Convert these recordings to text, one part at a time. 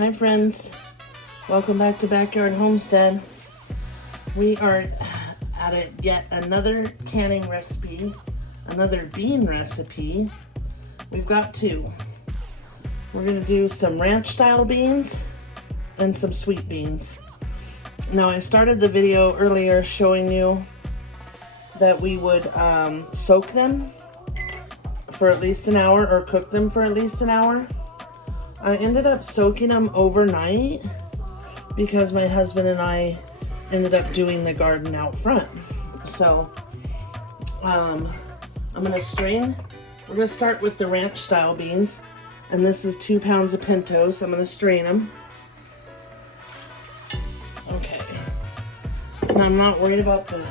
Hi friends, welcome back to Backyard Homestead. We are at yet another canning recipe, another bean recipe. We've got two. We're gonna do some ranch style beans and some sweet beans. Now I started the video earlier showing you that we would soak them for at least an hour or cook them for at least an hour. I ended up soaking them overnight because my husband and I ended up doing the garden out front. So I'm gonna strain. We're gonna start with the ranch style beans, and this is 2 pounds of Pintos. I'm gonna strain them. Okay. And I'm not worried about the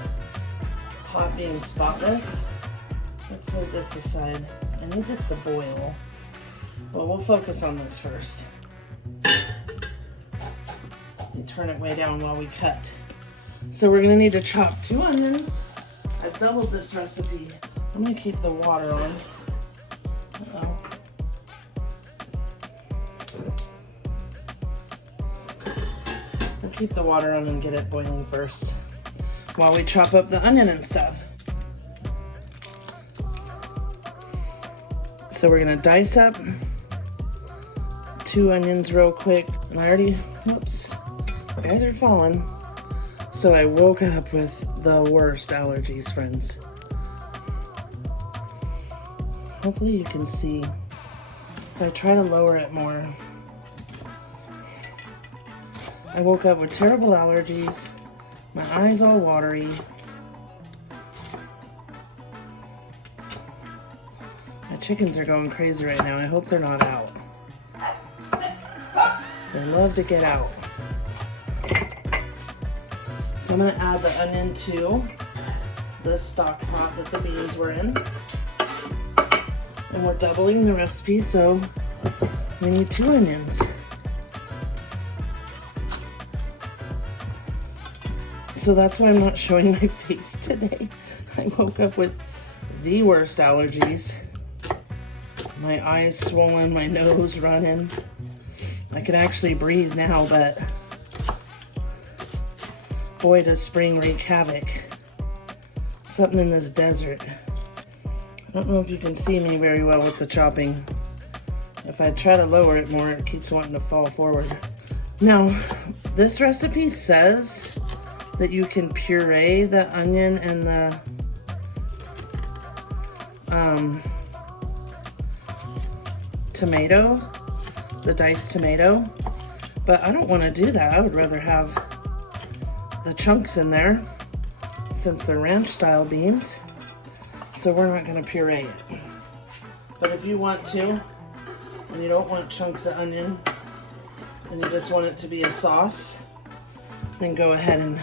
pot being spotless. Let's move this aside. I need this to boil. Well, we'll focus on this first. And turn it way down while we cut. So we're gonna need to chop 2 onions. I've doubled this recipe. I'm gonna keep the water on. Uh-oh. We'll keep the water on and get it boiling first while we chop up the onion and stuff. So we're gonna dice up 2 onions real quick. And I already, whoops, you guys are falling. So I woke up with the worst allergies, friends. Hopefully you can see. If I try to lower it more. I woke up with terrible allergies. My eyes all watery. My chickens are going crazy right now. I hope they're not out. They love to get out. So I'm gonna add the onion to this stock pot that the beans were in. And we're doubling the recipe, so we need 2 onions. So that's why I'm not showing my face today. I woke up with the worst allergies. My eyes swollen, my nose running. I can actually breathe now, but boy, does spring wreak havoc. Something in this desert. I don't know if you can see me very well with the chopping. If I try to lower it more, it keeps wanting to fall forward. Now, this recipe says that you can puree the onion and the tomato, the diced tomato, but I don't want to do that. I would rather have the chunks in there since they're ranch style beans, so we're not going to puree it. But if you want to, and you don't want chunks of onion, and you just want it to be a sauce, then go ahead and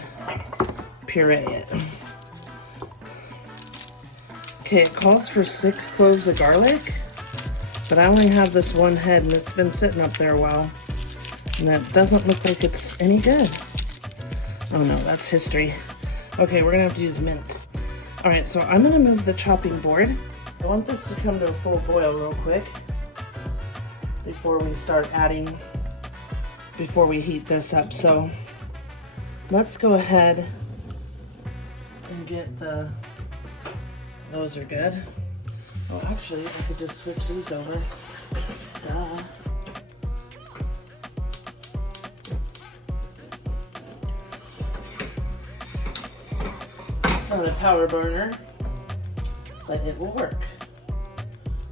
puree it. Okay, it calls for 6 cloves of garlic, but I only have this one head and it's been sitting up there a while. And that doesn't look like it's any good. Oh no, that's history. Okay, we're gonna have to use mince. All right, so I'm gonna move the chopping board. I want this to come to a full boil real quick before we start adding, before we heat this up. So let's go ahead and get the, those are good. Oh, actually, I could just switch these over. Duh. It's not a power burner, but it will work.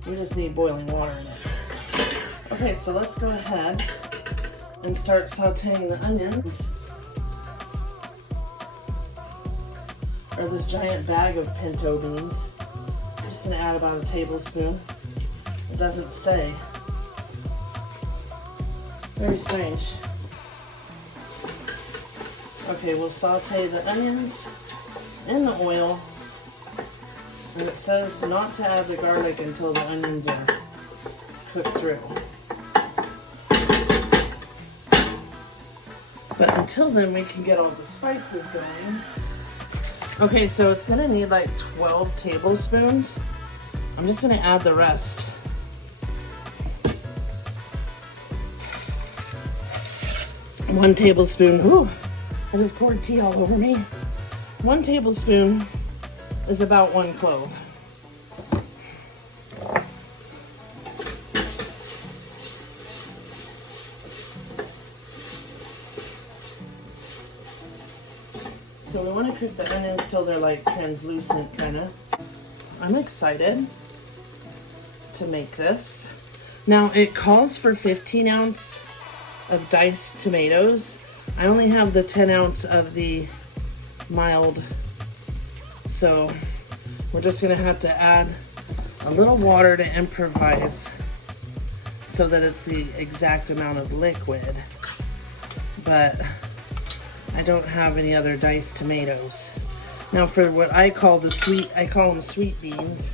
We just need boiling water in it. Okay, so let's go ahead and start sauteing the onions. Or this giant bag of pinto beans. I'm just gonna add about a tablespoon. It doesn't say. Very strange. Okay, we'll saute the onions in the oil. And it says not to add the garlic until the onions are cooked through. But until then, we can get all the spices going. Okay, so it's gonna need like 12 tablespoons. I'm just gonna add the rest. 1 tablespoon. Ooh, I just poured tea all over me. 1 tablespoon is about 1 clove. So we want to cook the onions till they're like translucent, kind of. I'm excited to make this. Now it calls for 15 ounce of diced tomatoes. I only have the 10 ounce of the mild, so we're just gonna have to add a little water to improvise so that it's the exact amount of liquid. But I don't have any other diced tomatoes. Now for what I call the sweet, I call them sweet beans.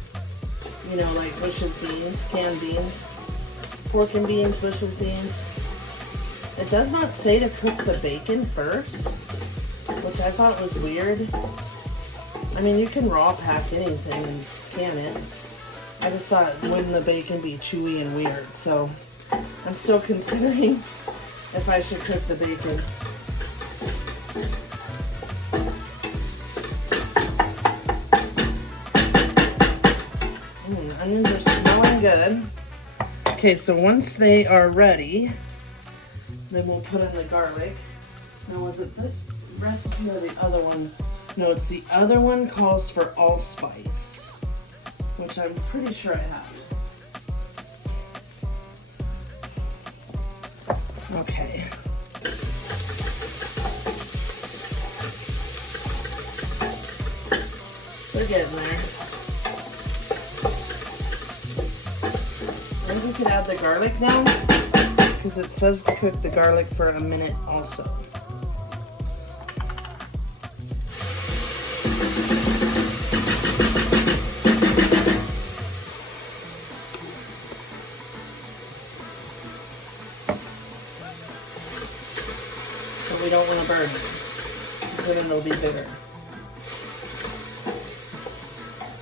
You know, like Bush's beans, canned beans, pork and beans, Bush's beans. It does not say to cook the bacon first, which I thought was weird. I mean, you can raw pack anything and can it. I just thought, wouldn't the bacon be chewy and weird? So I'm still considering if I should cook the bacon. Onions are smelling good. Okay, so once they are ready, then we'll put in the garlic. Now, was it this recipe or the other one? No, it's the other one calls for allspice, which I'm pretty sure I have. Okay. They're getting there. I think we could add the garlic now, because it says to cook the garlic for a minute also. But we don't want to burn it, because then it'll be bitter.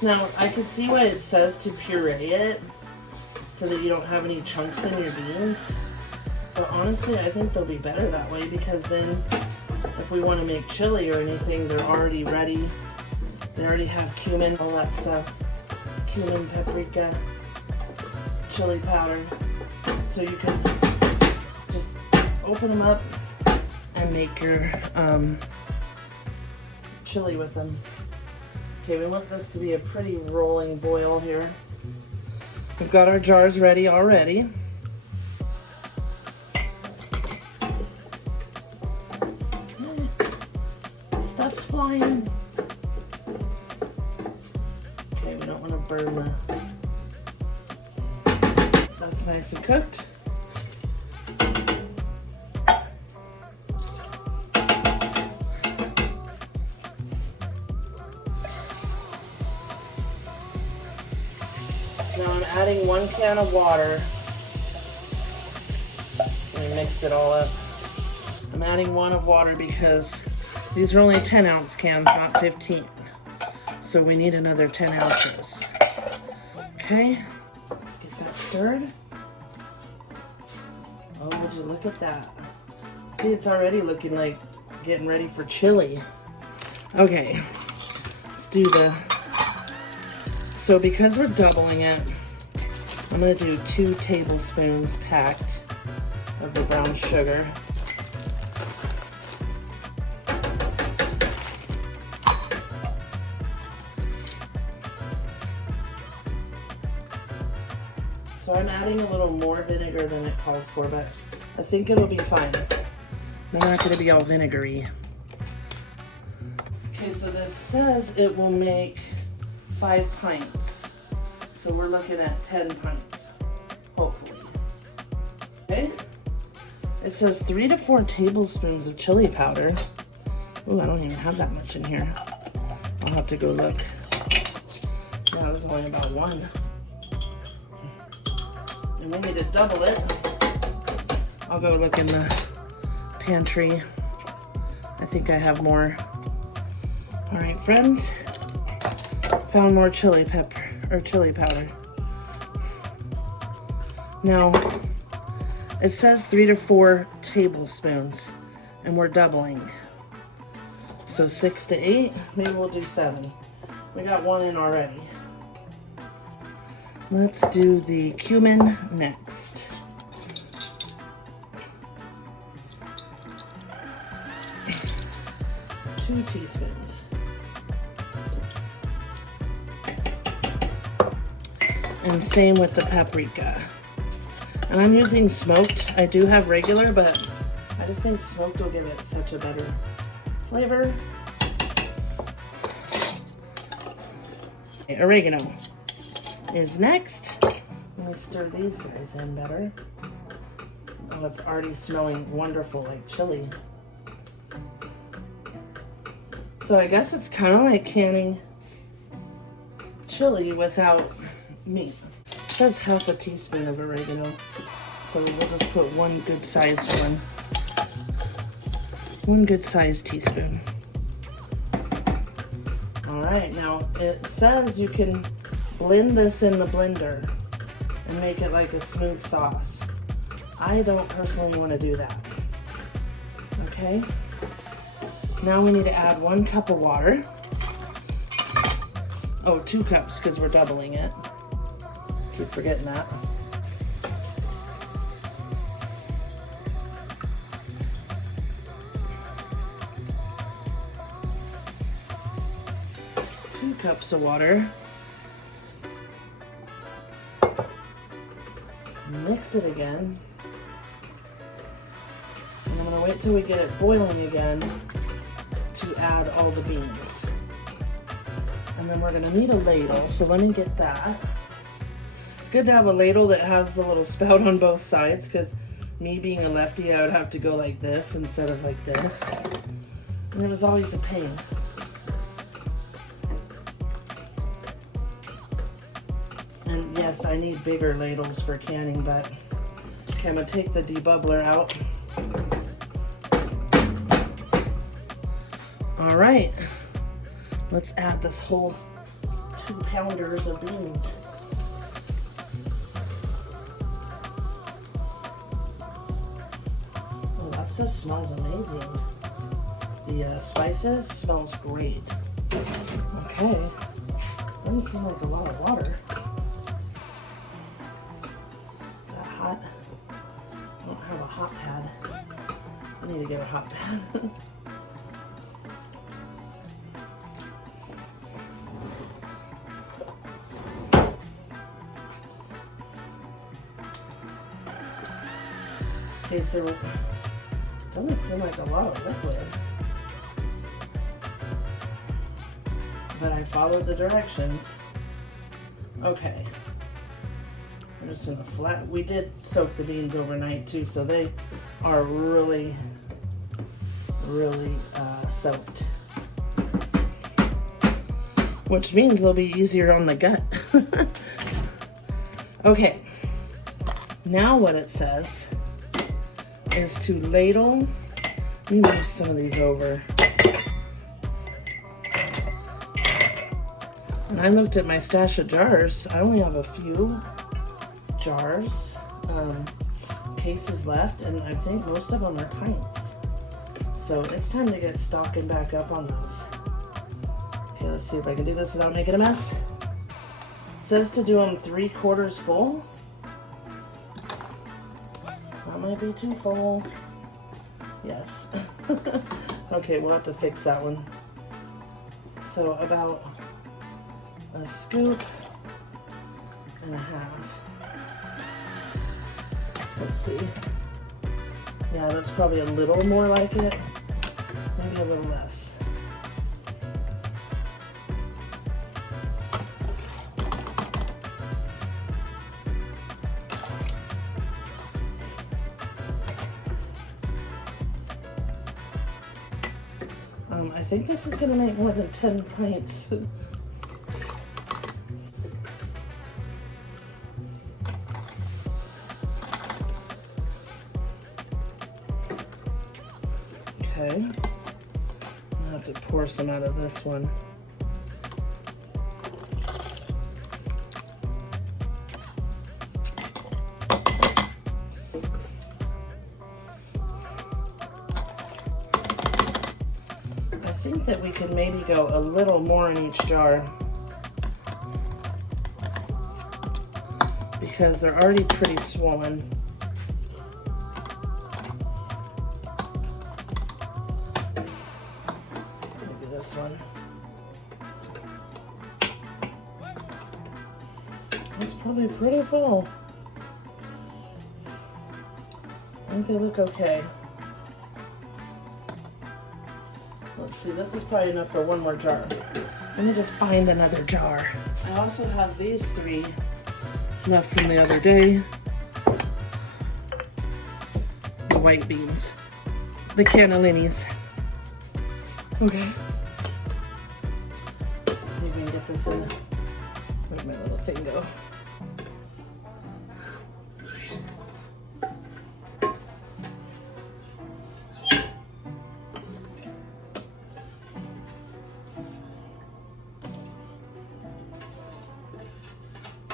Now, I can see why it says to puree it, so that you don't have any chunks in your beans. But honestly, I think they'll be better that way, because then if we want to make chili or anything, they're already ready. They already have cumin, all that stuff. Cumin, paprika, chili powder. So you can just open them up and make your chili with them. Okay, we want this to be a pretty rolling boil here. We've got our jars ready already. Stuff's flying. Okay, we don't want to burn the... That's nice and cooked. Now I'm adding 1 can of water. Let me mix it all up. I'm adding 1 of water because these are only 10 ounce cans, not 15. So we need another 10 ounces. Okay, let's get that stirred. Oh, would you look at that? See, it's already looking like getting ready for chili. Okay, let's do the... So because we're doubling it, I'm going to do 2 tablespoons packed of the brown sugar. So I'm adding a little more vinegar than it calls for, but I think it'll be fine. They're not going to be all vinegary. Okay, so this says it will make 5 pints. So we're looking at 10 pints, hopefully. Okay. It says 3 to 4 tablespoons of chili powder. Oh, I don't even have that much in here. I'll have to go look. Yeah, this is only about 1. And we need to double it. I'll go look in the pantry. I think I have more. All right, friends. Found more chili pepper, or chili powder. Now, it says 3 to 4 tablespoons. and we're doubling. So 6 to 8, maybe we'll do 7. We got 1 in already. Let's do the cumin next. Two teaspoons. And same with the paprika. And I'm using smoked. I do have regular, but I just think smoked will give it such a better flavor. Oregano is next. Let me stir these guys in better. Oh, it's already smelling wonderful, like chili. So I guess it's kind of like canning chili without meat. It says half a teaspoon of oregano, so we'll just put one good sized one. One good sized teaspoon. All right, now it says you can blend this in the blender and make it like a smooth sauce. I don't personally want to do that. Okay. Now we need to add 1 cup of water. Oh, 2 cups because we're doubling it. Keep forgetting that. Two cups of water. Mix it again. And I'm gonna wait till we get it boiling again to add all the beans. And then we're gonna need a ladle, so let me get that. It's good to have a ladle that has the little spout on both sides, because me being a lefty, I would have to go like this instead of like this. And it was always a pain. And yes, I need bigger ladles for canning, but okay, I'm gonna take the debubbler out. All right, let's add this whole 2 pounders of beans. Oh, that stuff smells amazing. The spices smells great. Okay, doesn't seem like a lot of water. Is that hot? I don't have a hot pad. I need to get a hot pad. Okay, so it doesn't seem like a lot of liquid, but I followed the directions. Okay, we're just gonna we did soak the beans overnight too, so they are really soaked, which means they'll be easier on the gut. Okay, now what it says is to ladle. Let me move some of these over. And I looked at my stash of jars. I only have a few jars, cases left, and I think most of them are pints. So it's time to get stocking back up on those. Okay, let's see if I can do this without making a mess. It says to do them 3/4 full. That might be too full. Yes. Okay, we'll have to fix that one. So about a scoop and a half. Let's see. Yeah, that's probably a little more like it. Maybe a little less. I think this is going to make more than 10 pints. Okay. I'm going to have to pour some out of this one. think that we could maybe go a little more in each jar because they're already pretty swollen. Maybe this one. It's probably pretty full. I think they look okay. Let's see, this is probably enough for one more jar. Let me just find another jar. I also have these 3 left from the other day. The white beans. The cannellinis. Okay. Let's see if we can get this in. Where'd my little thing go?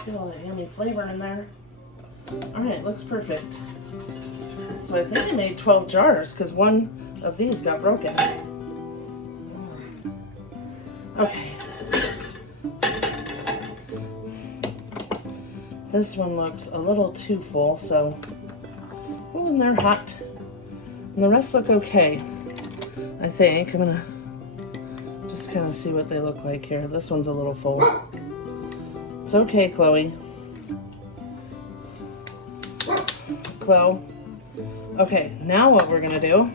Get all that yummy flavor in there. All right, looks perfect. So I think I made 12 jars because one of these got broken. Okay. This one looks a little too full, so, oh, and they're hot. And the rest look okay, I think. I'm gonna just kind of see what they look like here. This one's a little full. It's okay, Chloe. Chloe. Okay, now what we're gonna do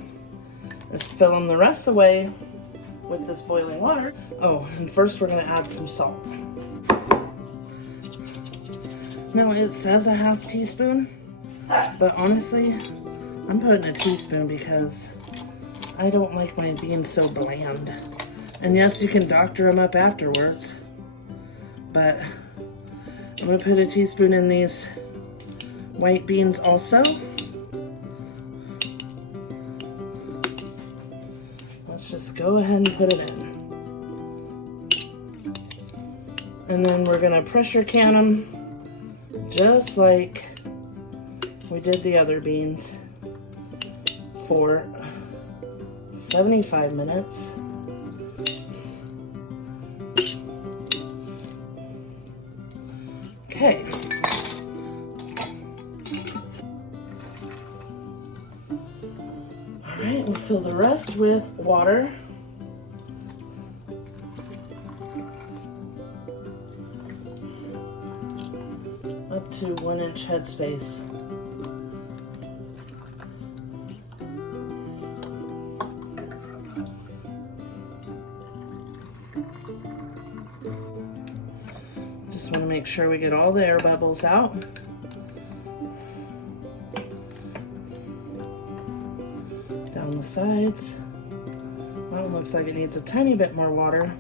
is fill them the rest of the way with this boiling water. Oh, and first we're gonna add some salt. Now it says a half teaspoon, but honestly, I'm putting a teaspoon because I don't like my beans so bland. And yes, you can doctor them up afterwards, but I'm gonna put a teaspoon in these white beans also. Let's just go ahead and put it in. And then we're gonna pressure can them just like we did the other beans for 75 minutes. Okay. All right, we'll fill the rest with water. Up to 1 inch headspace. Just want to make sure we get all the air bubbles out. Down the sides. That one looks like it needs a tiny bit more water.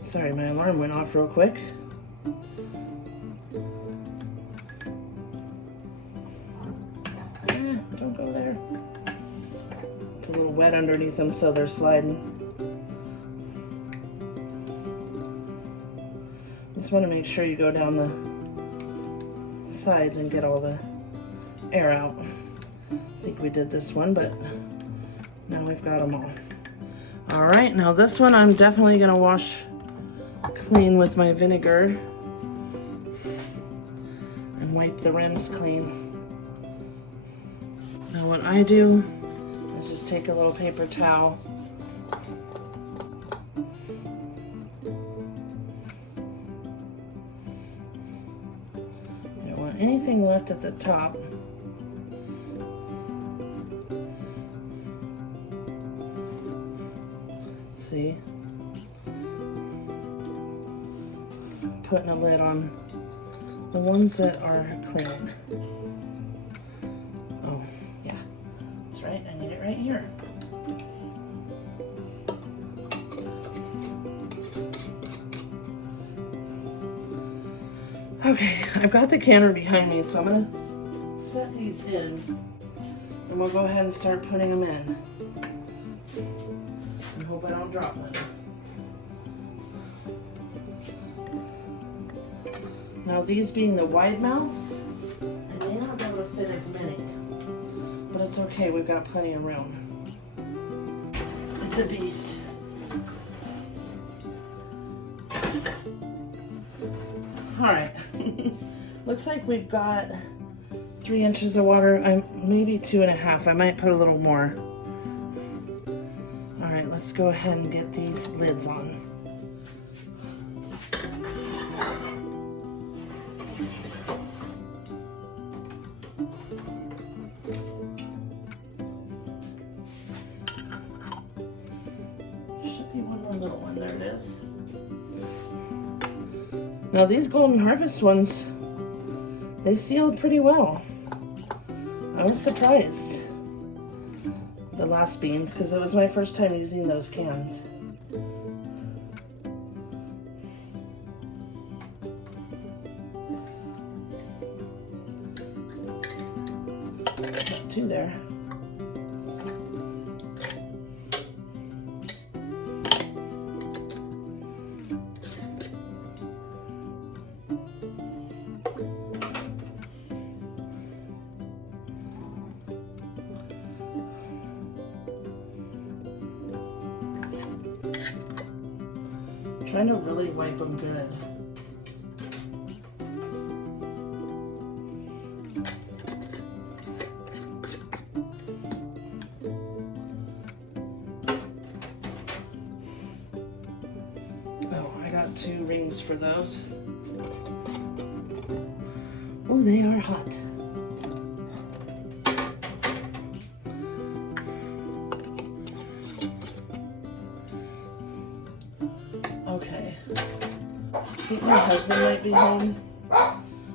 Sorry, my alarm went off real quick. Don't go there. It's a little wet underneath them, so they're sliding. Just want to make sure you go down the sides and get all the air out. I think we did this one, but now we've got them all. All right, now this one I'm definitely gonna wash clean with my vinegar and wipe the rims clean. Now what I do is just take a little paper towel anything left at the top. See? Putting a lid on the ones that are clean. Oh, yeah, that's right. I need it right here. Okay, I've got the canner behind me, so I'm gonna set these in and we'll go ahead and start putting them in. And hope I don't drop them. Now these being the wide mouths, I may not be able to fit as many, but it's okay, we've got plenty of room. It's a beast. All right. Looks like we've got 3 inches of water. Maybe 2.5. I might put a little more. All right, let's go ahead and get these lids on. Should be one more little one. There it is. Now these Golden Harvest ones, they sealed pretty well. I was surprised the last beans because it was my first time using those cans. Got 2 there. Trying to really wipe them good. Oh, I got 2 rings for those. Oh, they are hot. Okay, I think my husband might be home,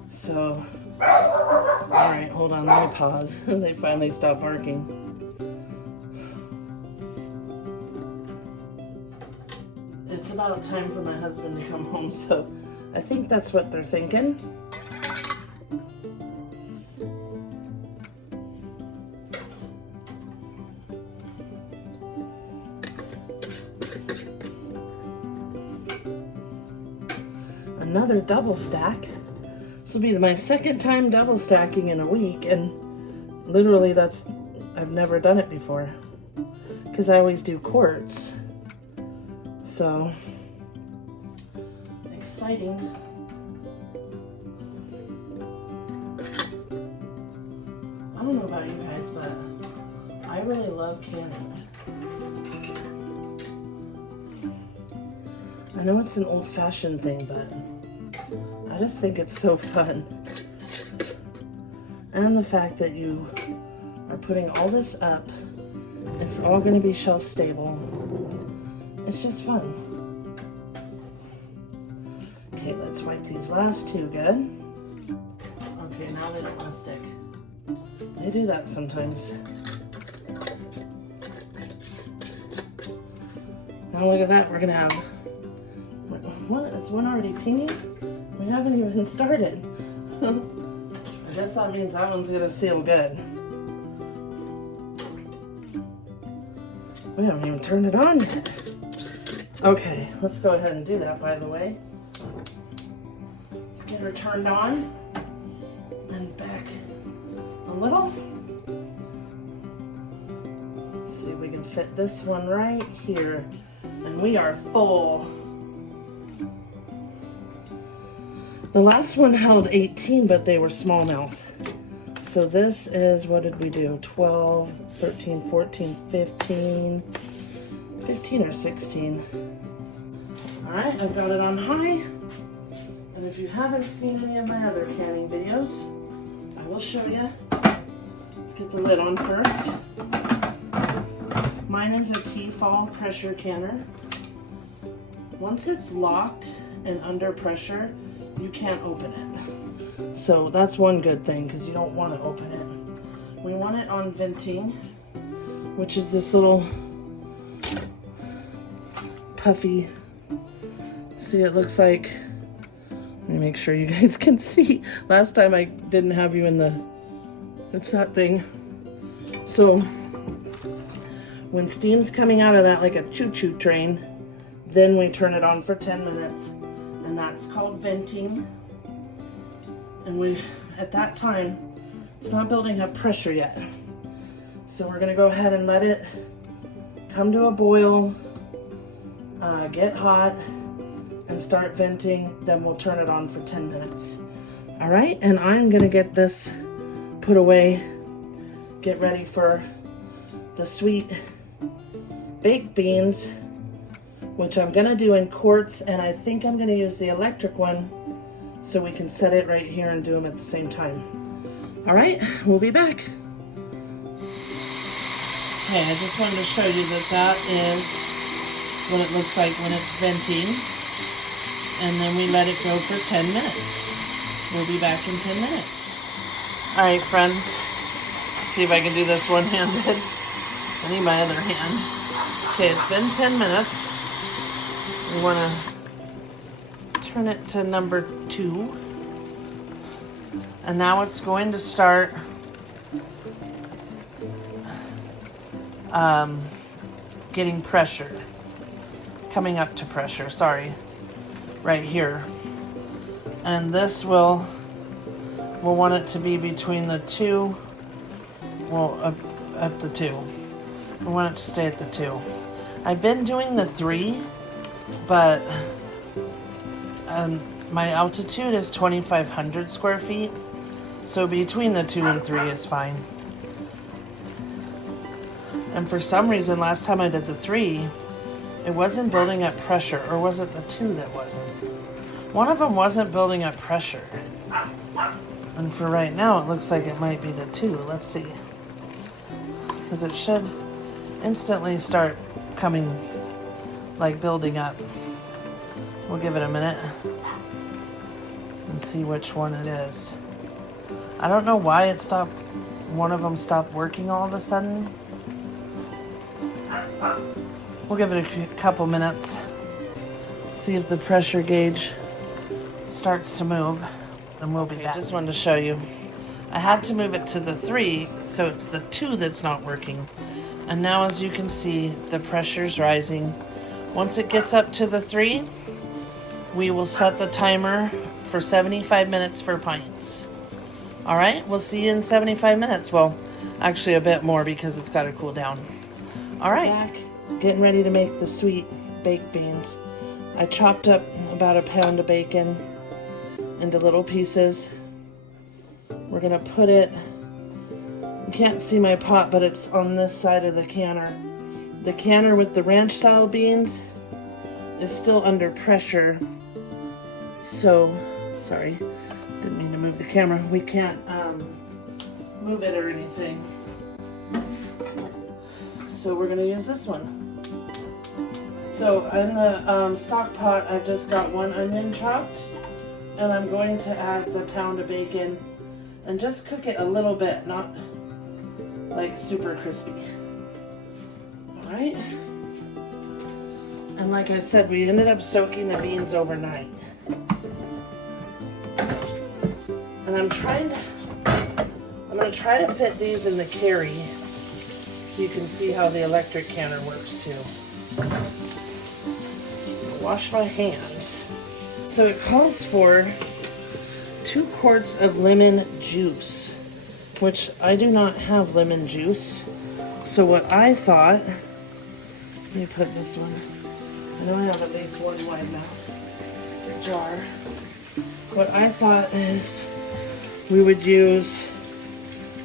so, all right, hold on, let me pause. They finally stopped barking. It's about time for my husband to come home, so I think that's what they're thinking. Another double stack. This will be my second time double stacking in a week, and literally I've never done it before because I always do quarts. So exciting. I don't know about you guys, but I really love canning. I know it's an old-fashioned thing, but I just think it's so fun. And the fact that you are putting all this up, it's all going to be shelf stable. It's just fun. Okay, let's wipe these last 2 good. Okay, now they don't want to stick. They do that sometimes. Now look at that, we're going to have... What? Is one already pinging? We haven't even started. I guess that means that one's gonna seal good. We haven't even turned it on yet. Okay, let's go ahead and do that, by the way. Let's get her turned on and back a little. See if we can fit this one right here. And we are full. The last one held 18, but they were smallmouth. So this is, what did we do? 12, 13, 14, 15. 15 or 16. All right, I've got it on high. And if you haven't seen any of my other canning videos, I will show you. Let's get the lid on first. Mine is a TFal pressure canner. Once it's locked and under pressure, you can't open it. So that's one good thing, because you don't want to open it. We want it on venting, which is this little puffy. See, it looks like, let me make sure you guys can see. Last time I didn't have you in the, it's that thing. So when steam's coming out of that like a choo-choo train, then we turn it on for 10 minutes. And that's called venting. And at that time, it's not building up pressure yet. So we're gonna go ahead and let it come to a boil, get hot, and start venting. Then we'll turn it on for 10 minutes. All right, and I'm gonna get this put away, get ready for the sweet baked beans, which I'm gonna do in quarts, and I think I'm gonna use the electric one so we can set it right here and do them at the same time. All right, we'll be back. Okay, I just wanted to show you that is what it looks like when it's venting, and then we let it go for 10 minutes. We'll be back in 10 minutes. All right, friends, let's see if I can do this one-handed. I need my other hand. Okay, it's been 10 minutes. We want to turn it to number 2. And now it's going to start getting pressure. Coming up to pressure, sorry. Right here. And this we'll want it to be between the 2. Well, at the 2. We want it to stay at the 2. I've been doing the 3, but my altitude is 2,500 square feet, so between the 2 and 3 is fine. And for some reason, last time I did the 3, it wasn't building up pressure, or was it the 2 that wasn't? One of them wasn't building up pressure. And for right now, it looks like it might be the 2. Let's see. Because it should instantly start coming, like building up. We'll give it a minute and see which one it is. I don't know why it stopped. One of them stopped working all of a sudden. We'll give it a couple minutes. See if the pressure gauge starts to move, and we'll be back. I just wanted to show you. I had to move it to the 3, so it's the 2 that's not working. And now, as you can see, the pressure's rising. Once it gets up to the 3, we will set the timer for 75 minutes for pints. All right, we'll see you in 75 minutes. Well, actually a bit more because it's got to cool down. All right. Back, getting ready to make the sweet baked beans. I chopped up about a pound of bacon into little pieces. We're gonna put it, you can't see my pot, but it's on this side of the canner. The canner with the ranch style beans is still under pressure. So, sorry, didn't mean to move the camera. We can't move it or anything. So we're gonna use this one. So in the stock pot, I've just got 1 onion chopped, and I'm going to add the pound of bacon and just cook it a little bit, not like super crispy. All right. And like I said, we ended up soaking the beans overnight. And I'm gonna try to fit these in the Carey so you can see how the electric canner works too. Wash my hands. So it calls for 2 quarts of lemon juice, which I do not have lemon juice. So what I thought, let me put this one, I know I have at least 1 wide mouth jar. What I thought is we would use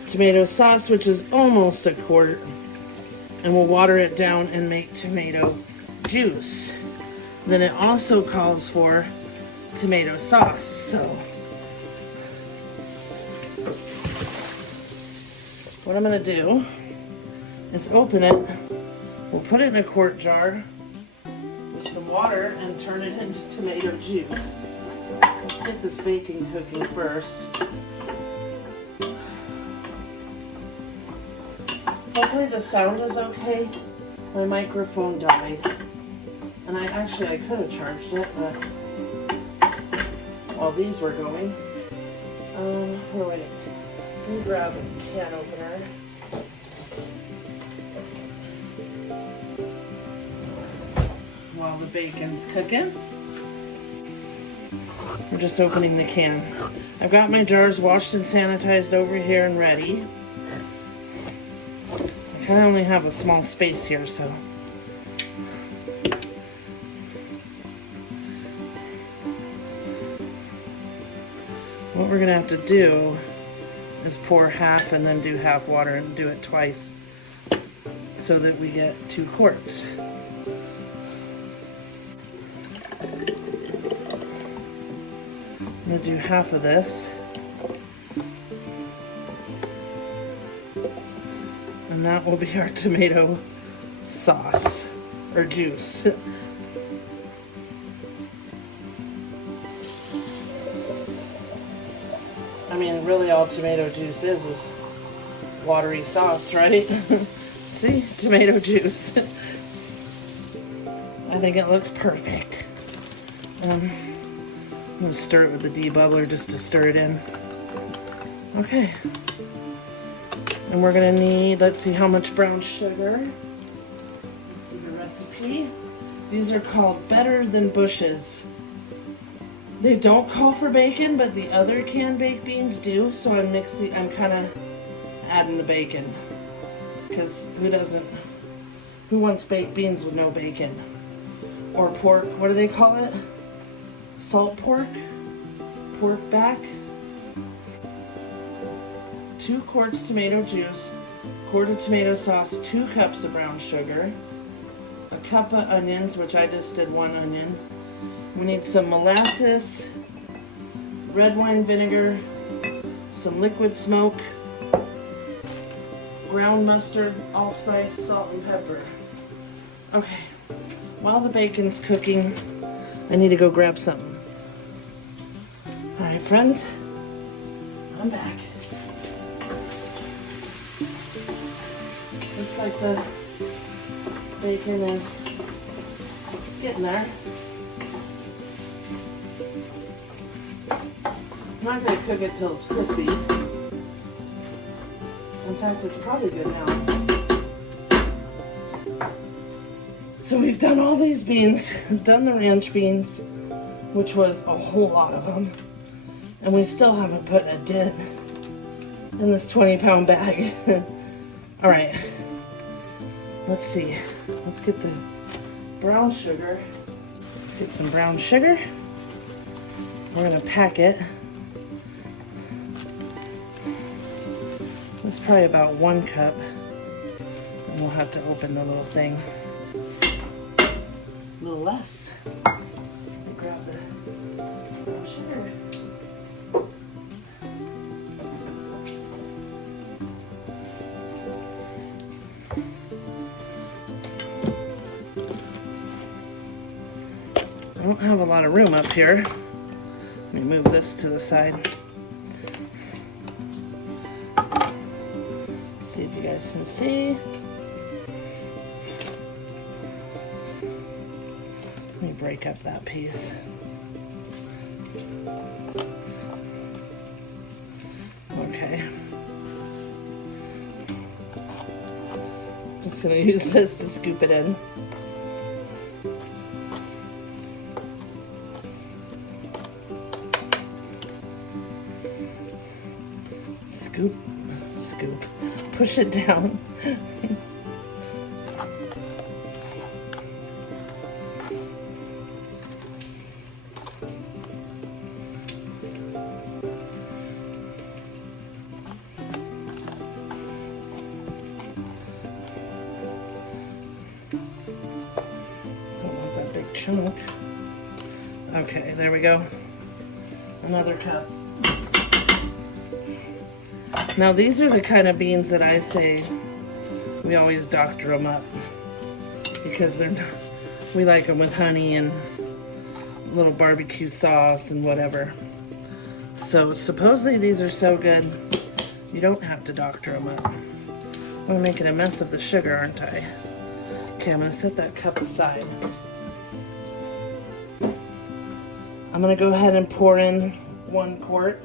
tomato sauce, which is almost a quart, and we'll water it down and make tomato juice. Then it also calls for tomato sauce. So what I'm gonna do is open it. We'll put it in a quart jar with some water and turn it into tomato juice. Let's get this bacon cooking first. Hopefully the sound is okay. My microphone died. And I could have charged it, but while these were going. Wait. Let me grab a can opener. While the bacon's cooking. We're just opening the can. I've got my jars washed and sanitized over here and ready. I kind of only have a small space here, so What we're gonna have to do is pour half and then do half water and do it twice so that we get 2 quarts. I'm gonna do half of this. And that will be our tomato sauce or juice. I mean, really all tomato juice is watery sauce, right? See? Tomato juice. I think it looks perfect. I'm going to stir it with the debubbler just to stir it in. Okay. And we're going to need, let's see how much brown sugar. Let's see the recipe. These are called Better Than Bushes. They don't call for bacon, but the other canned baked beans do, so I'm kind of adding the bacon. Because who wants baked beans with no bacon? Or pork, what do they call it? Salt pork? Pork back? 2 quarts tomato juice, quart of tomato sauce, 2 cups of brown sugar, a cup of onions, which I just did 1 onion. We need some molasses, red wine vinegar, some liquid smoke, ground mustard, allspice, salt, and pepper. Okay, while the bacon's cooking, I need to go grab something. Alright friends, I'm back. Looks like the bacon is getting there. I'm not going to cook it till it's crispy. In fact, it's probably good now. So we've done all these beans, done the ranch beans, which was a whole lot of them, and we still haven't put a dent in this 20-pound bag. All right, let's see. Let's get the brown sugar. Let's get some brown sugar. We're gonna pack it. This is probably about 1 cup, and we'll have to open the little thing. A little less. Grab the brown sugar. I don't have a lot of room up here. Let me move this to the side. See if you guys can see. Let me break up that piece. Okay. Just gonna use this to scoop it in. Scoop, push it down. Don't want that big chunk. Okay, there we go. Another cup. Now these are the kind of beans that I say we always doctor them up because they're not, we like them with honey and a little barbecue sauce and whatever. So supposedly these are so good you don't have to doctor them up. I'm making a mess of the sugar, aren't I? Okay, I'm gonna set that cup aside. I'm gonna go ahead and pour in 1 quart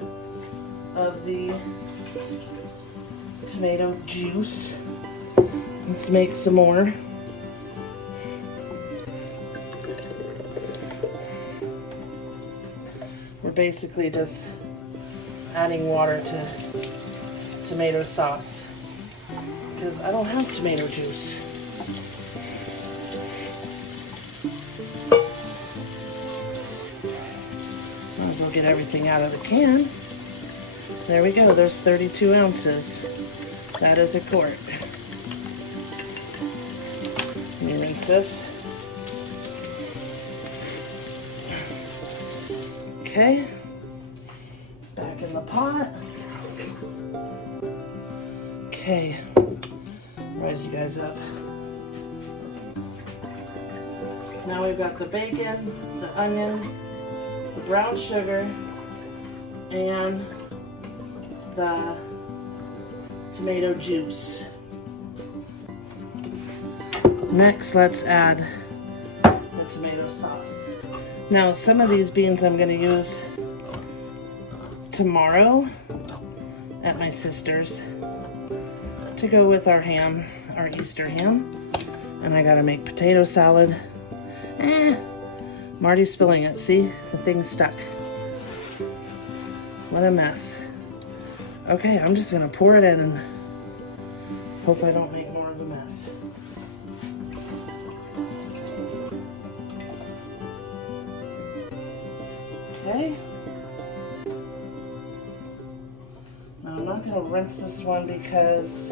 of the tomato juice. Let's make some more. We're basically just adding water to tomato sauce because I don't have tomato juice. Might as well get everything out of the can. There we go, there's 32 ounces. That is a quart. Let me rinse this. Okay, back in the pot. Okay, rise you guys up. Now we've got the bacon, the onion, the brown sugar, and the tomato juice. Next, let's add the tomato sauce. Now, some of these beans I'm going to use tomorrow at my sister's to go with our ham, our Easter ham. And I got to make potato salad. I'm already spilling it. See? The thing's stuck. What a mess. Okay, I'm just going to pour it in and hope I don't make more of a mess. Okay. Now I'm not going to rinse this one because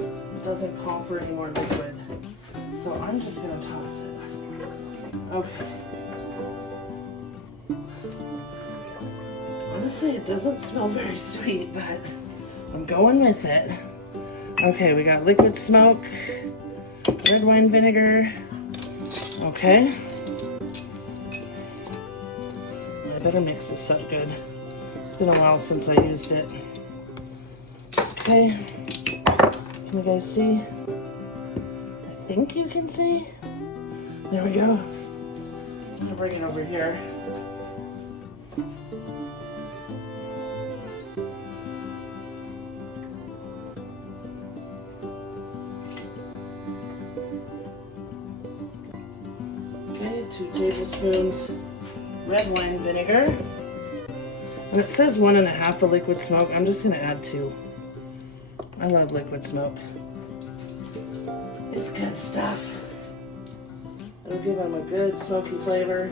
it doesn't call for any more liquid. So I'm just going to toss it. Okay. Honestly, it doesn't smell very sweet, but I'm going with it. Okay, we got liquid smoke, red wine vinegar. Okay. I better mix this up good. It's been a while since I used it. Okay. Can you guys see? I think you can see. There we go. I'm gonna bring it over here. Okay, 2 tablespoons red wine vinegar. And it says 1.5 of liquid smoke. I'm just gonna add 2. I love liquid smoke. It's good stuff. It'll give them a good smoky flavor,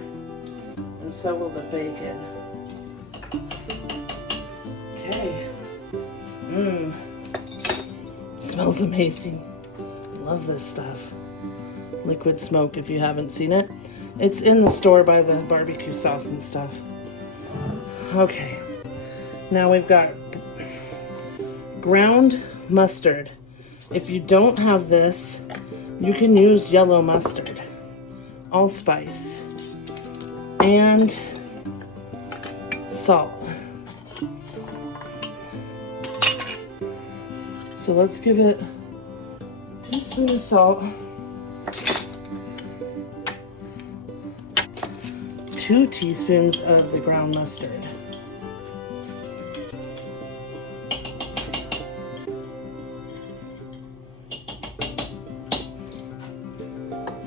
and so will the bacon. Okay. Smells amazing. Love this stuff. Liquid smoke, if you haven't seen it. It's in the store by the barbecue sauce and stuff. Okay. Now we've got ground mustard. If you don't have this, you can use yellow mustard. Allspice, and salt. So let's give it a teaspoon of salt, 2 teaspoons of the ground mustard.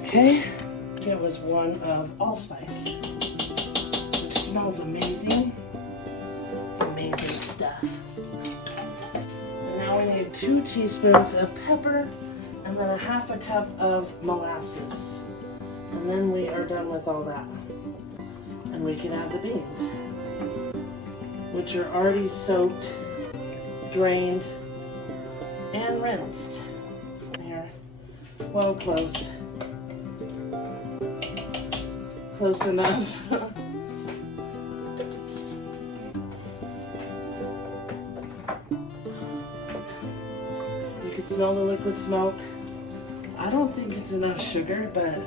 Okay. It was 1 of allspice, which smells amazing. It's amazing stuff. And now we need 2 teaspoons of pepper and then 1/2 cup of molasses. And then we are done with all that. And we can add the beans, which are already soaked, drained, and rinsed. There. Well, close. Close enough. You can smell the liquid smoke. I don't think it's enough sugar, but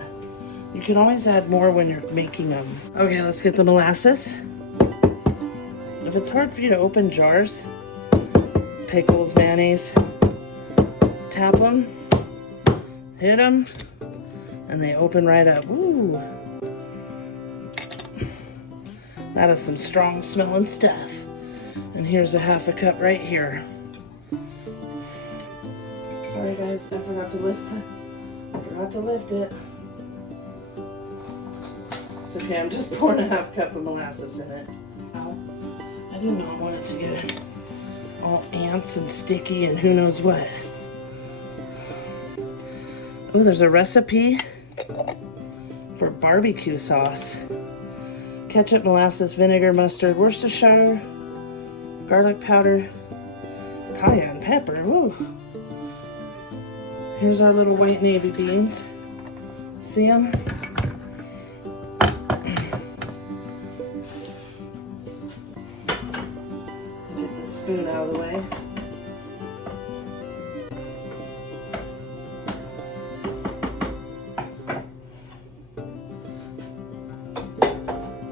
you can always add more when you're making them. Okay, let's get the molasses. If it's hard for you to open jars, pickles, mayonnaise, tap them, hit them, and they open right up. Ooh. That is some strong smelling stuff. And here's a 1/2 cup right here. Sorry guys, I forgot to lift it. It's okay, I'm just pouring a 1/2 cup of molasses in it. Ow. I do not want it to get all ants and sticky and who knows what. Oh, there's a recipe for barbecue sauce. Ketchup, molasses, vinegar, mustard, Worcestershire, garlic powder, cayenne pepper. Woo. Here's our little white navy beans. See them? Get this spoon out of the way.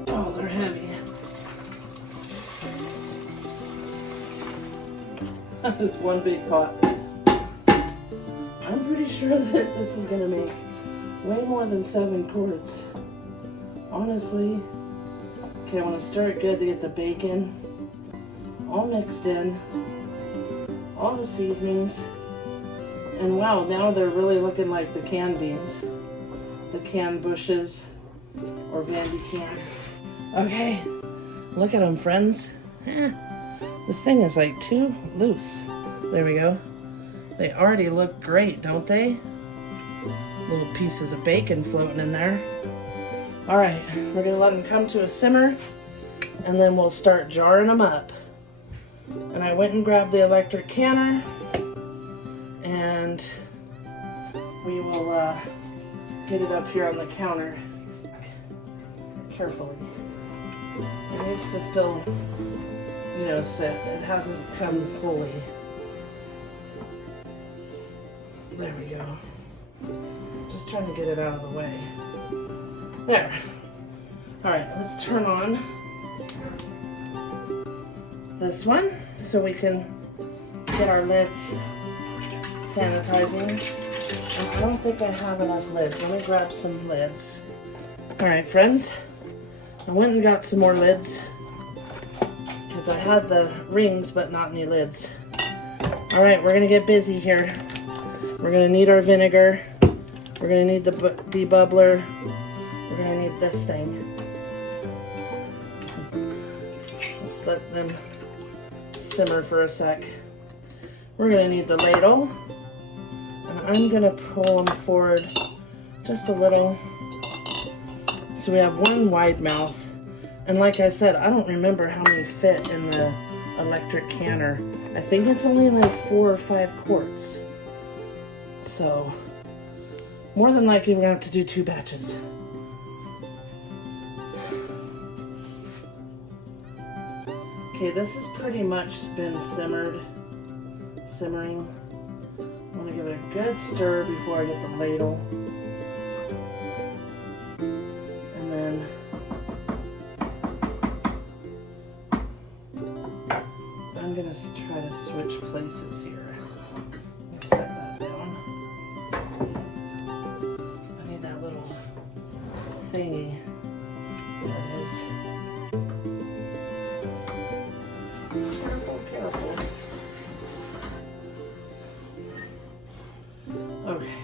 Oh, they're heavy. This one big pot. I'm pretty sure that this is gonna make way more than 7 quarts. Honestly. Okay, I want to stir it good to get the bacon all mixed in, all the seasonings, and wow, now they're really looking like the canned beans, the canned bushes or Vandy cans. Okay, look at them, friends. This thing is like too loose. There we go. They already look great, don't they? Little pieces of bacon floating in there. All right, we're gonna let them come to a simmer and then we'll start jarring them up. And I went and grabbed the electric canner and we will get it up here on the counter carefully. It needs to still, you know, sit. It hasn't come fully. There we go. Just trying to get it out of the way. There. All right, let's turn on this one so we can get our lids sanitizing. And I don't think I have enough lids. Let me grab some lids. All right, friends. I went and got some more lids because I had the rings but not any lids. All right, we're gonna get busy here. We're gonna need our vinegar. We're gonna need the debubbler. We're gonna need this thing. Let's let them simmer for a sec. We're gonna need the ladle. And I'm gonna pull them forward just a little. So we have one wide mouth. And like I said, I don't remember how many fit in the electric canner. I think it's only like 4 or 5 quarts. So, more than likely we're gonna have to do 2 batches. Okay, this has pretty much been simmering. I'm gonna give it a good stir before I get the ladle. And then I'm gonna try to switch places here. Let me set that down. I need that little thingy. There it is. Careful, careful. Okay.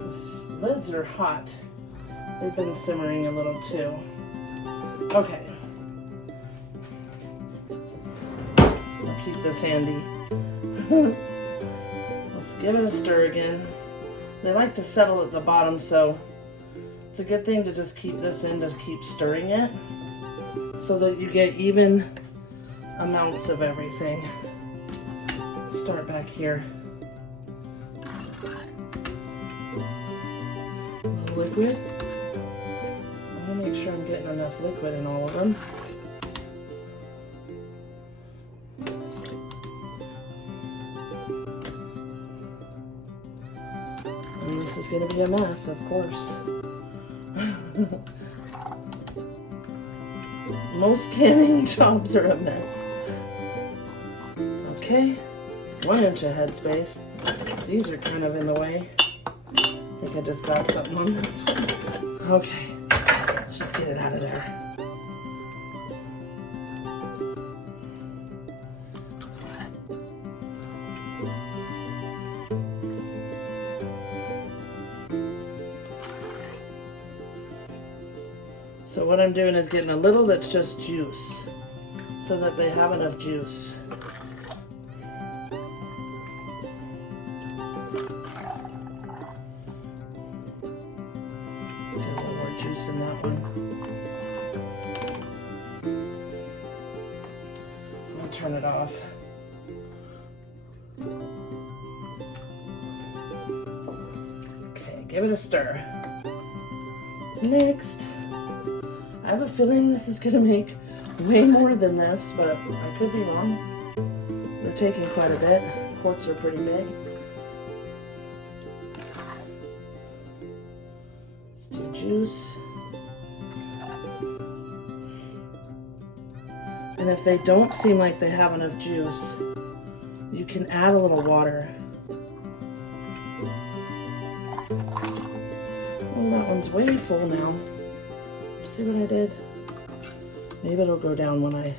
The lids are hot. They've been simmering a little too. Okay. I'll keep this handy. Let's give it a stir again. They like to settle at the bottom, so it's a good thing to just keep this in, just keep stirring it so that you get even amounts of everything. Let's start back here. A little liquid. I want to make sure I'm getting enough liquid in all of them. And this is going to be a mess, of course. Most canning jobs are a mess. Okay, 1 inch of headspace. These are kind of in the way. I think I just got something on this one. Okay, let's just get it out of there. So what I'm doing is getting a little that's just juice, so that they have enough juice. Let's get a little more juice in that one. off. Okay, give it a stir. Next, I have a feeling this is gonna make way more than this, but I could be wrong. They're taking quite a bit. Quarts are pretty big. Let's do juice. And if they don't seem like they have enough juice, you can add a little water. Oh, that one's way full now. See what I did? Maybe it'll go down when I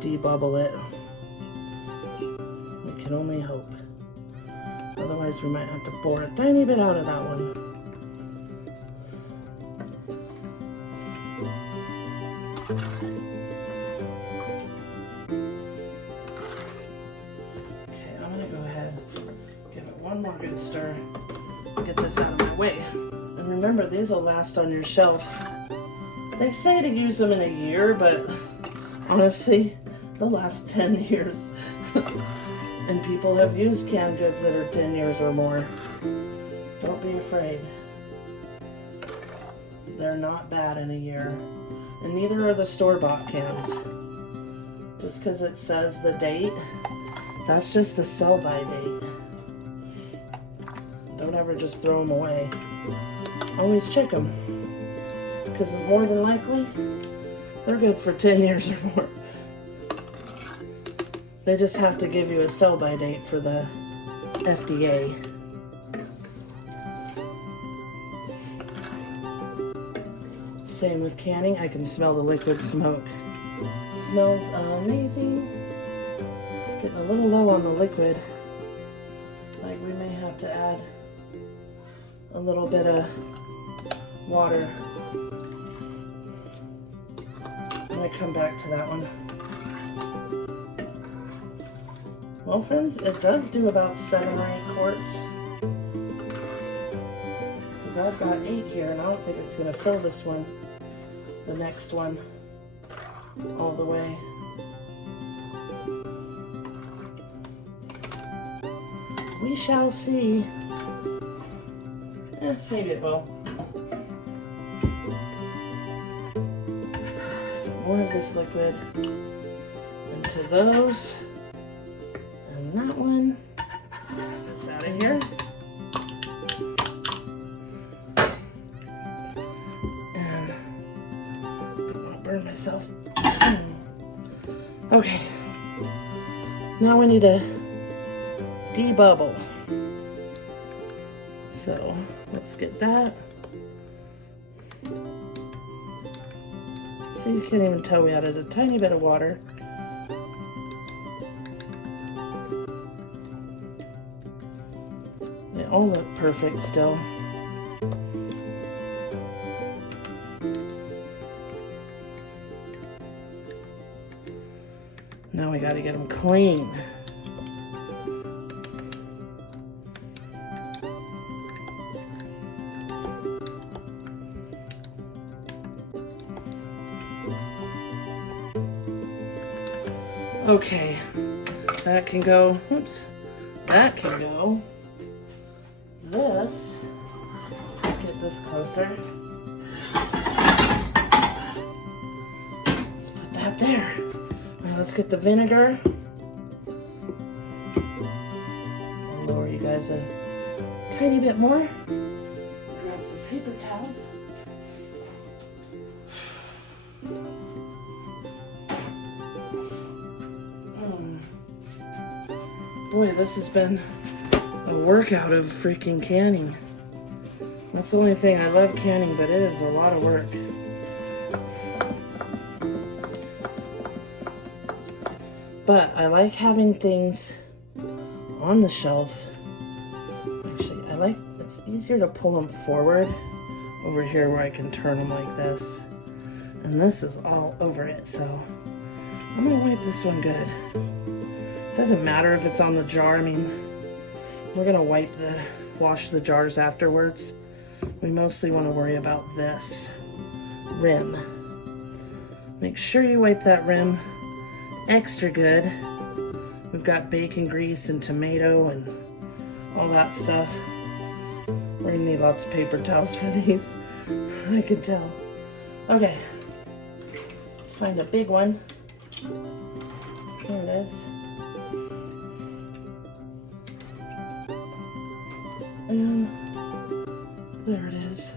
debubble it. We can only hope. Otherwise, we might have to pour a tiny bit out of that one. Okay, I'm gonna go ahead, give it one more good stir, get this out of my way. And remember, these will last on your shelf. They say to use them in a year, but honestly, they'll last 10 years. And people have used canned goods that are 10 years or more. Don't be afraid. They're not bad in a year. And neither are the store-bought cans. Just because it says the date, that's just the sell-by date. Don't ever just throw them away. Always check them. Because more than likely, they're good for 10 years or more. They just have to give you a sell-by date for the FDA. Same with canning. I can smell the liquid smoke. It smells amazing. Getting a little low on the liquid. Like we may have to add a little bit of water. I'm gonna come back to that one. Well, friends, it does do about 7 or 8 quarts. Because I've got 8 here, and I don't think it's gonna fill this one, the next one, all the way. We shall see. Maybe it will. Let's get more of this liquid into those. And that one. Get this out of here. And don't want to burn myself. Okay. Now we need to debubble. So let's get that. So you can't even tell we added a tiny bit of water. They all look perfect still. Now we gotta get them clean. Okay, that can go, oops, that can go. This, let's get this closer. Let's put that there. All right, let's get the vinegar. I'll lower you guys a tiny bit more. Grab some paper towels. Boy, this has been a workout of freaking canning. That's the only thing. I love canning, but it is a lot of work. But I like having things on the shelf. Actually, I like, it's easier to pull them forward over here where I can turn them like this. And this is all over it, so I'm gonna wipe this one good. Doesn't matter if it's on the jar. I mean, we're gonna wash the jars afterwards. We mostly want to worry about this rim. Make sure you wipe that rim extra good We've got bacon grease and tomato and all that stuff. We're gonna need lots of paper towels for these. I can tell. Okay, let's find a big one. There it is. And there it is.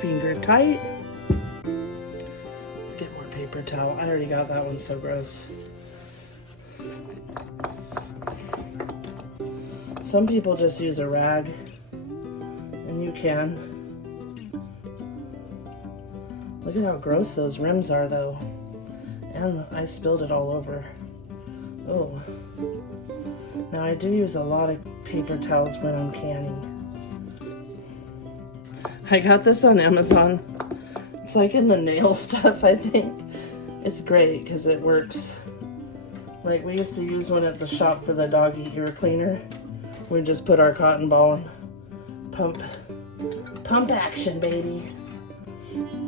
Finger tight. Let's get more paper towel. I already got that one, so gross. Some people just use a rag, and you can. Look at how gross those rims are, though. And I spilled it all over. Oh. Now I do use a lot of paper towels when I'm canning. I got this on Amazon. It's like in the nail stuff, I think. It's great because it works. Like we used to use one at the shop for the doggy ear cleaner. We just put our cotton ball and pump action, baby,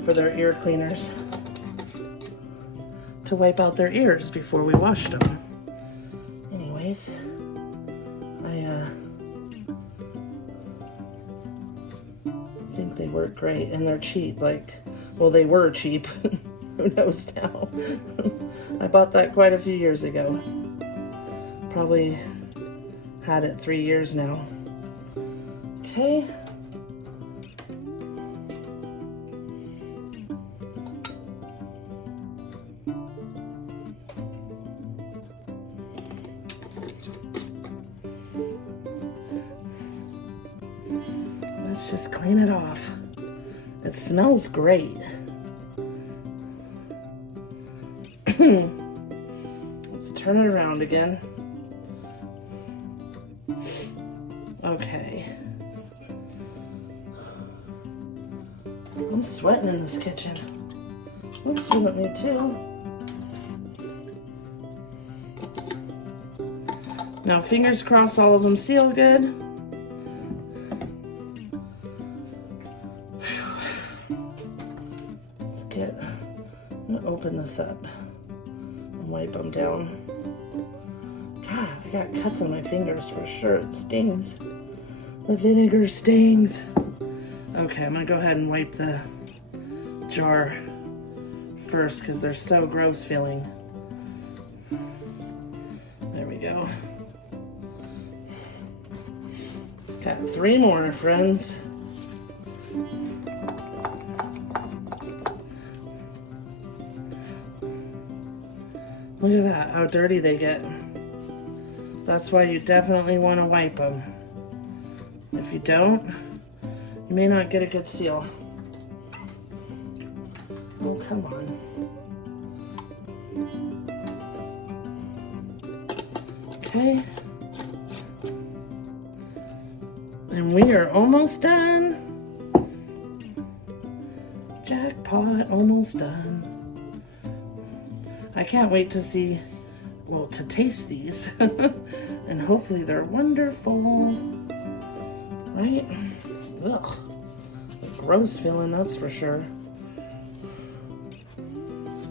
for their ear cleaners to wipe out their ears before we washed them. Anyways, I think they work great and they're cheap. Like, well, they were cheap. Who knows now? I bought that quite a few years ago. Probably had it 3 years now. Okay. Let's just clean it off. It smells great. Let's turn it around again. Okay. I'm sweating in this kitchen. Oops, we don't need to. Now, fingers crossed all of them seal good. Let's get, I'm gonna open this up and wipe them down. God, I got cuts on my fingers for sure. It stings. The vinegar stings. Okay, I'm gonna go ahead and wipe the jar first because they're so gross feeling. There we go. Got 3 more, friends. Look at that, how dirty they get. That's why you definitely want to wipe them. If you don't, you may not get a good seal. Oh, come on. Okay. And we are almost done. Jackpot, almost done. I can't wait to see, well, to taste these. And hopefully they're wonderful. Right? Ugh. A gross feeling, that's for sure.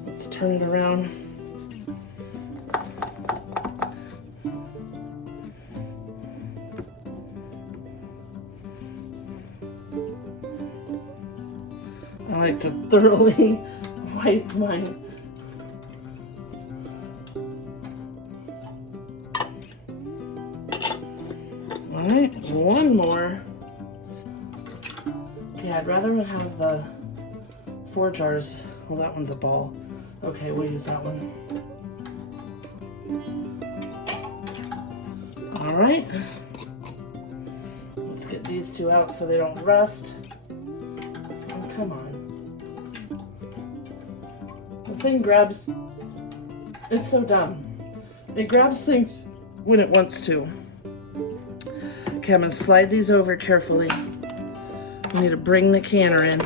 Let's turn it around. I like to thoroughly wipe mine. Alright, one more. Okay, I'd rather have the 4 jars. Well, that one's a ball. Okay, we'll use that one. Alright. Let's get these 2 out so they don't rust. Oh, come on. The thing grabs... It's so dumb. It grabs things when it wants to. Okay, I'm going to slide these over carefully. I need to bring the canner in.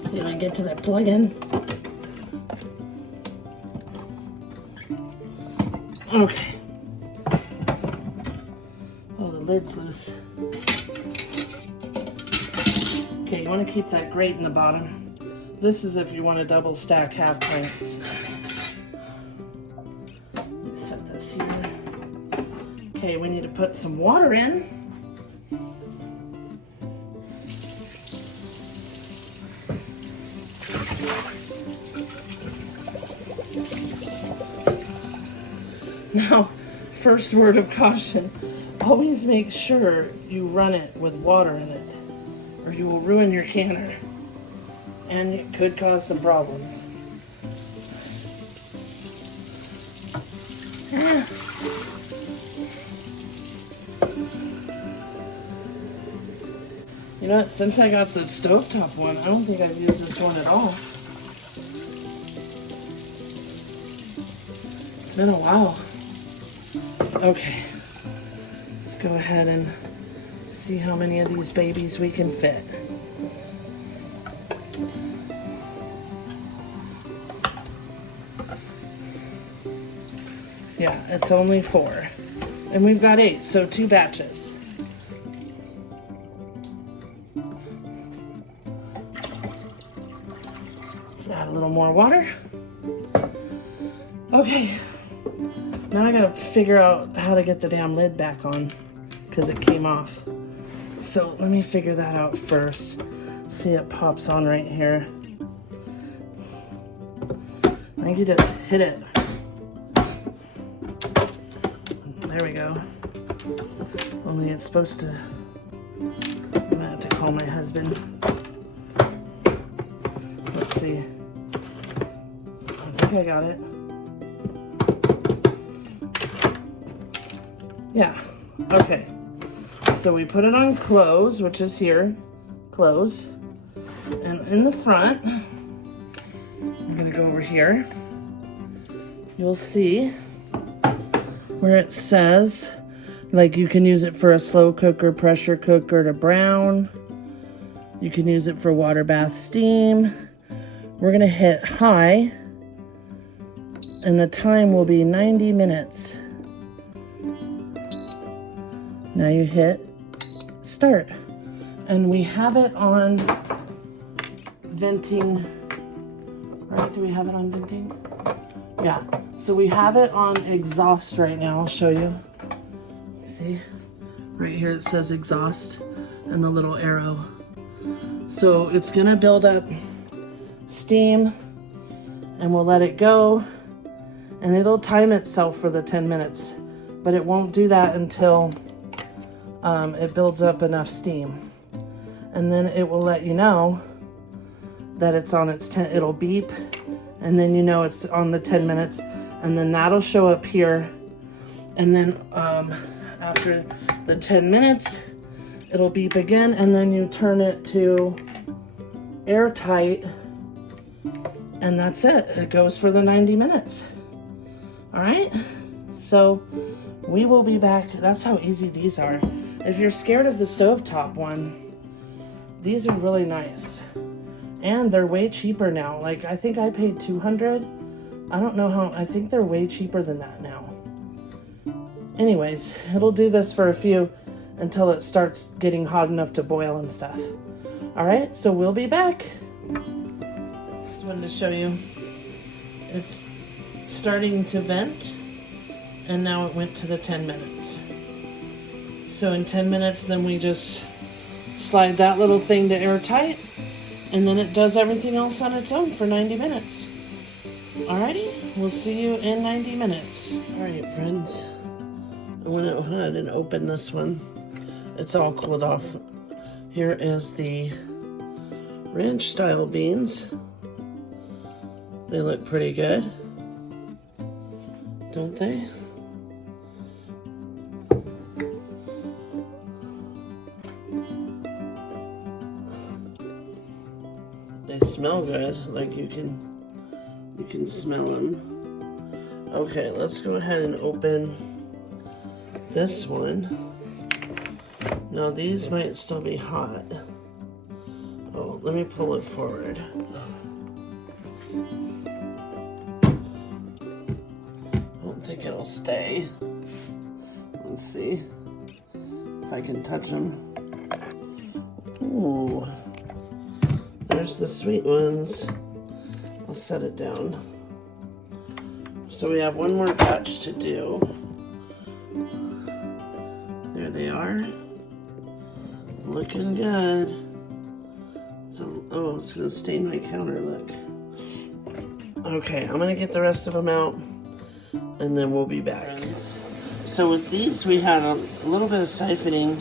See if I can get to that plug-in. Okay. Oh, the lid's loose. Okay, you want to keep that grate in the bottom. This is if you want to double stack half pints. Let me set this here. Okay, we need to put some water in. Now, first word of caution, always make sure you run it with water in it, or you will ruin your canner, and it could cause some problems. You know what, since I got the stovetop one, I don't think I've used this one at all. It's been a while. Okay, let's go ahead and see how many of these babies we can fit. Yeah, it's only 4. And we've got 8, so 2 batches. Let's add a little more water. Okay. Now I gotta figure out how to get the damn lid back on because it came off. So let me figure that out first. See, it pops on right here. I think you just hit it. There we go. Only it's supposed to... I'm gonna have to call my husband. Let's see. I think I got it. Yeah, okay. So we put it on close, which is here, close. And in the front, I'm gonna go over here. You'll see where it says, like, you can use it for a slow cooker, pressure cooker to brown. You can use it for water bath steam. We're gonna hit high, and the time will be 90 minutes. Now you hit start. And we have it on venting, right? Do we have it on venting? Yeah, so we have it on exhaust right now. I'll show you. See, right here it says exhaust and the little arrow. So it's gonna build up steam and we'll let it go and it'll time itself for the 10 minutes, but it won't do that until it builds up enough steam. And then it will let you know that it's on its 10, it'll beep, and then you know it's on the 10 minutes, and then that'll show up here. And then after the 10 minutes, it'll beep again, and then you turn it to airtight, and that's it. It goes for the 90 minutes. All right, so we will be back. That's how easy these are. If you're scared of the stovetop one, these are really nice. And they're way cheaper now. Like, I think I paid $200. I don't know how, I think they're way cheaper than that now. Anyways, it'll do this for a few until it starts getting hot enough to boil and stuff. All right, so we'll be back. Just wanted to show you. It's starting to vent, and now it went to the 10 minutes. So in 10 minutes, then we just slide that little thing to airtight, and then it does everything else on its own for 90 minutes. Alrighty, we'll see you in 90 minutes. Alright, friends, I went ahead and opened this one. It's all cooled off. Here is the ranch style beans. They look pretty good, don't they? They smell good, like you can smell them. Okay, let's go ahead and open this one. Now these might still be hot. Oh, let me pull it forward. I don't think it'll stay. Let's see if I can touch them. Ooh. there's the sweet ones. I'll set it down. So we have one more batch to do. There they are. Looking good. Oh, it's gonna stain my counter, look. Okay, I'm gonna get the rest of them out and then we'll be back. So with these, we had a little bit of siphoning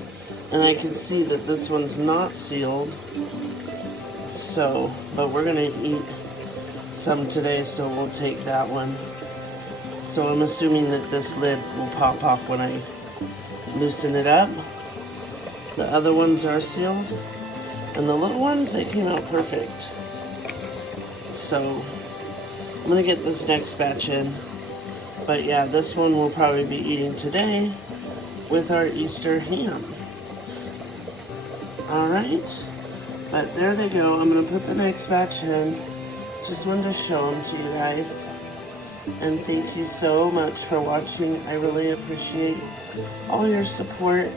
and I can see that this one's not sealed. So, but we're gonna eat some today, so we'll take that one. So I'm assuming that this lid will pop off when I loosen it up. The other ones are sealed. And the little ones, they came out perfect. So I'm gonna get this next batch in. But yeah, this one we'll probably be eating today with our Easter ham. Alright, but there they go. I'm gonna put the next batch in. Just wanted to show them to you guys. And thank you so much for watching. I really appreciate all your support.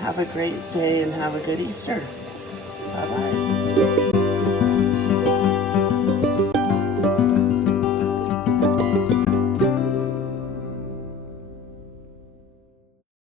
Have a great day and have a good Easter. Bye-bye.